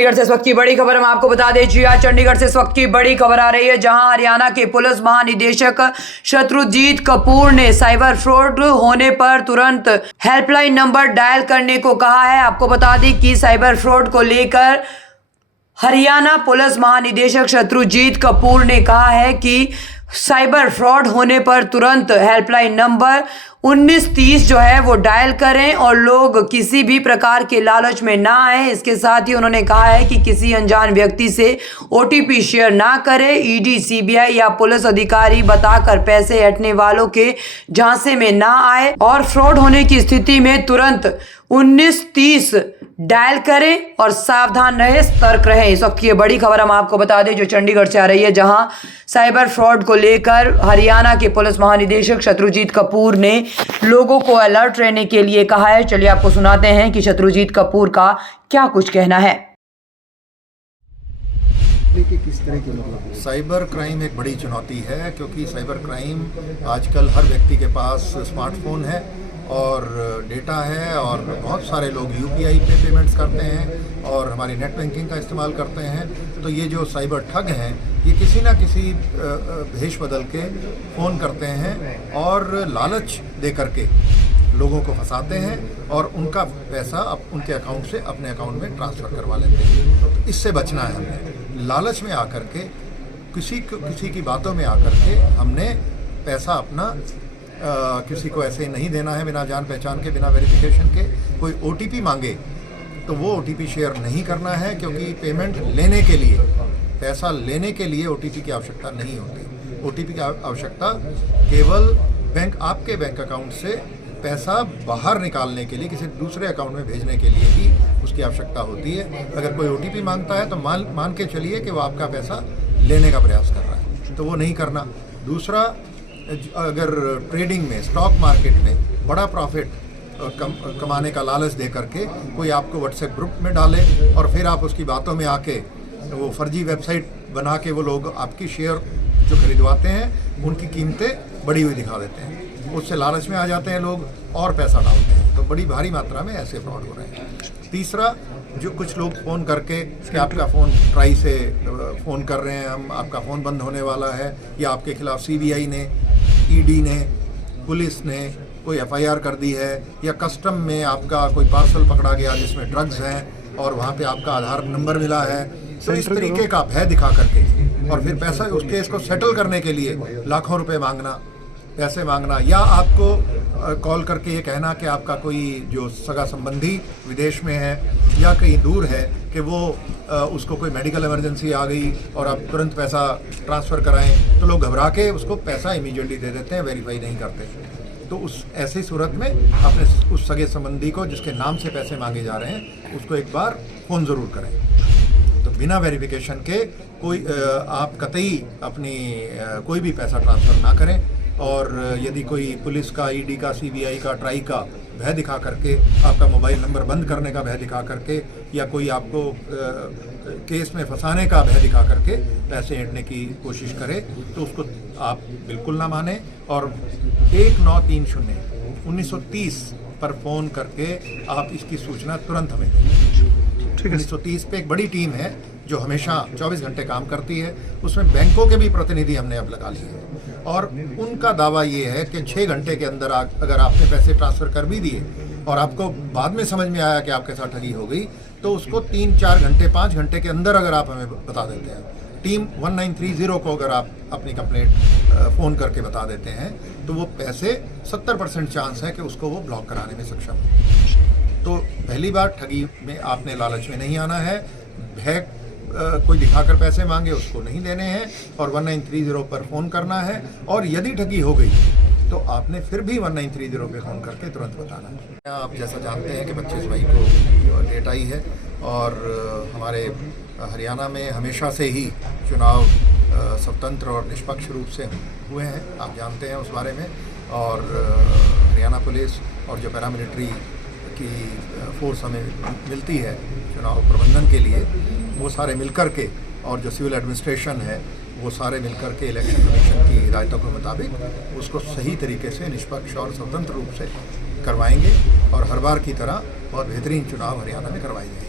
चंडीगढ़ से इस वक्त की बड़ी खबर हम आपको बता दें। जी आज चंडीगढ़ से इस वक्त की बड़ी खबर आ रही है, जहां हरियाणा के पुलिस महानिदेशक शत्रुजीत कपूर ने साइबर फ्रॉड होने पर तुरंत हेल्पलाइन नंबर डायल करने को कहा है। आपको बता दें कि साइबर फ्रॉड को लेकर हरियाणा पुलिस महानिदेशक शत्रुजीत कपूर ने कहा है कि साइबर फ्रॉड होने पर तुरंत हेल्पलाइन नंबर 1930 जो है वो डायल करें और लोग किसी भी प्रकार के लालच में ना आए। इसके साथ ही उन्होंने कहा है कि किसी अनजान व्यक्ति से OTP शेयर ना करें। ED, CBI या पुलिस अधिकारी बताकर पैसे हटने वालों के झांसे में ना आए और फ्रॉड होने की स्थिति में तुरंत 1930 डायल करें और सावधान रहे, सतर्क रहें। इस वक्त की बड़ी खबर हम आपको बता दें जो चंडीगढ़ से आ रही है, जहां साइबर फ्रॉड को लेकर हरियाणा के पुलिस महानिदेशक शत्रुजीत कपूर ने लोगों को अलर्ट रहने के लिए कहा है। चलिए आपको सुनाते हैं कि शत्रुजीत कपूर का क्या कुछ कहना है। किस तरह की साइबर क्राइम एक बड़ी चुनौती है, क्योंकि साइबर क्राइम आजकल हर व्यक्ति के पास स्मार्टफोन है और डेटा है और बहुत सारे लोग UPI पे पेमेंट्स करते हैं और हमारी नेट बैंकिंग का इस्तेमाल करते हैं। तो ये जो साइबर ठग हैं ये किसी ना किसी भेष बदल के फ़ोन करते हैं और लालच दे करके लोगों को फंसाते हैं और उनका पैसा उनके अकाउंट से अपने अकाउंट में ट्रांसफ़र करवा लेते हैं। तो इससे बचना है हमें। लालच में आकर के किसी की बातों में आकर के हमने पैसा अपना किसी को ऐसे नहीं देना है बिना जान पहचान के, बिना वेरिफिकेशन के। कोई OTP मांगे तो वो OTP शेयर नहीं करना है, क्योंकि पेमेंट लेने के लिए, पैसा लेने के लिए OTP की आवश्यकता नहीं होती। OTP की आवश्यकता केवल आपके बैंक अकाउंट से पैसा बाहर निकालने के लिए, किसी दूसरे अकाउंट में भेजने के लिए ही उसकी आवश्यकता होती है। अगर कोई OTP मांगता है तो मान के चलिए कि वो आपका पैसा लेने का प्रयास कर रहा है, तो वो नहीं करना। दूसरा, अगर ट्रेडिंग में, स्टॉक मार्केट में बड़ा प्रॉफिट कमाने का लालच दे करके कोई आपको व्हाट्सएप ग्रुप में डाले और फिर आप उसकी बातों में आके वो फर्जी वेबसाइट बना के वो लोग आपकी शेयर जो खरीदवाते हैं उनकी कीमतें बढ़ी हुई दिखा देते हैं, उससे लालच में आ जाते हैं लोग और पैसा डालते हैं। तो बड़ी भारी मात्रा में ऐसे फ्रॉड हो रहे हैं। तीसरा, जो कुछ लोग फ़ोन करके कि आपका फ़ोन ट्राई से फ़ोन कर रहे हैं, हम आपका फ़ोन बंद होने वाला है, या आपके खिलाफ़ CBI ने, ED ने, पुलिस ने कोई FIR कर दी है, या कस्टम में आपका कोई पार्सल पकड़ा गया जिसमें ड्रग्स हैं और वहाँ पे आपका आधार नंबर मिला है। तो इस तरीके का भय दिखा करके और फिर पैसा उस केस को सेटल करने के लिए लाखों रुपए मांगना, पैसे मांगना, या आपको कॉल करके ये कहना कि आपका कोई जो सगा संबंधी विदेश में है या कहीं दूर है कि वो उसको कोई मेडिकल इमरजेंसी आ गई और आप तुरंत पैसा ट्रांसफ़र कराएं, तो लोग घबरा के उसको पैसा इमीडिएटली दे देते हैं, वेरीफाई नहीं करते। तो उस ऐसी सूरत में अपने उस सगे संबंधी को जिसके नाम से पैसे मांगे जा रहे हैं उसको एक बार फ़ोन ज़रूर करें। तो बिना वेरिफिकेशन के कोई आप कतई अपनी कोई भी पैसा ट्रांसफ़र ना करें। और यदि कोई पुलिस का, ED का, CBI का, ट्राई का भय दिखा करके, आपका मोबाइल नंबर बंद करने का भय दिखा करके, या कोई आपको केस में फंसाने का भय दिखा करके पैसे ऐंठने की कोशिश करे, तो उसको आप बिल्कुल ना माने और 1930 1930 पर फ़ोन करके आप इसकी सूचना तुरंत हमें दें। 1930 पे एक बड़ी टीम है जो हमेशा 24 घंटे काम करती है। उसमें बैंकों के भी प्रतिनिधि हमने अब लगा लिए हैं और उनका दावा ये है कि 6 घंटे के अंदर अगर आपने पैसे ट्रांसफ़र कर भी दिए और आपको बाद में समझ में आया कि आपके साथ ठगी हो गई, तो उसको 3-4 घंटे, 5 घंटे के अंदर अगर आप हमें बता देते हैं, टीम 1930 को अगर आप अपनी कंप्लेंट फ़ोन करके बता देते हैं, तो वो पैसे 70% चांस है कि उसको वो ब्लॉक कराने में सक्षम हो। तो पहली बार ठगी में आपने लालच में नहीं आना है। भय कोई दिखाकर पैसे मांगे उसको नहीं देने हैं और 1930 पर फ़ोन करना है। और यदि ठगी हो गई तो आपने फिर भी 1930 पे फ़ोन करके तुरंत बताना है। आप जैसा जानते हैं कि 25 मई को डेट आई है और हमारे हरियाणा में हमेशा से ही चुनाव स्वतंत्र और निष्पक्ष रूप से हुए हैं, आप जानते हैं उस बारे में। और हरियाणा पुलिस और जो पैरामिलिट्री की फोर्स हमें मिलती है चुनाव प्रबंधन के लिए, वो सारे मिलकर के, और जो सिविल एडमिनिस्ट्रेशन है वो सारे मिलकर के इलेक्शन कमीशन की हिदायतों के मुताबिक उसको सही तरीके से, निष्पक्ष और स्वतंत्र रूप से करवाएंगे और हर बार की तरह बहुत बेहतरीन चुनाव हरियाणा में करवाएंगे।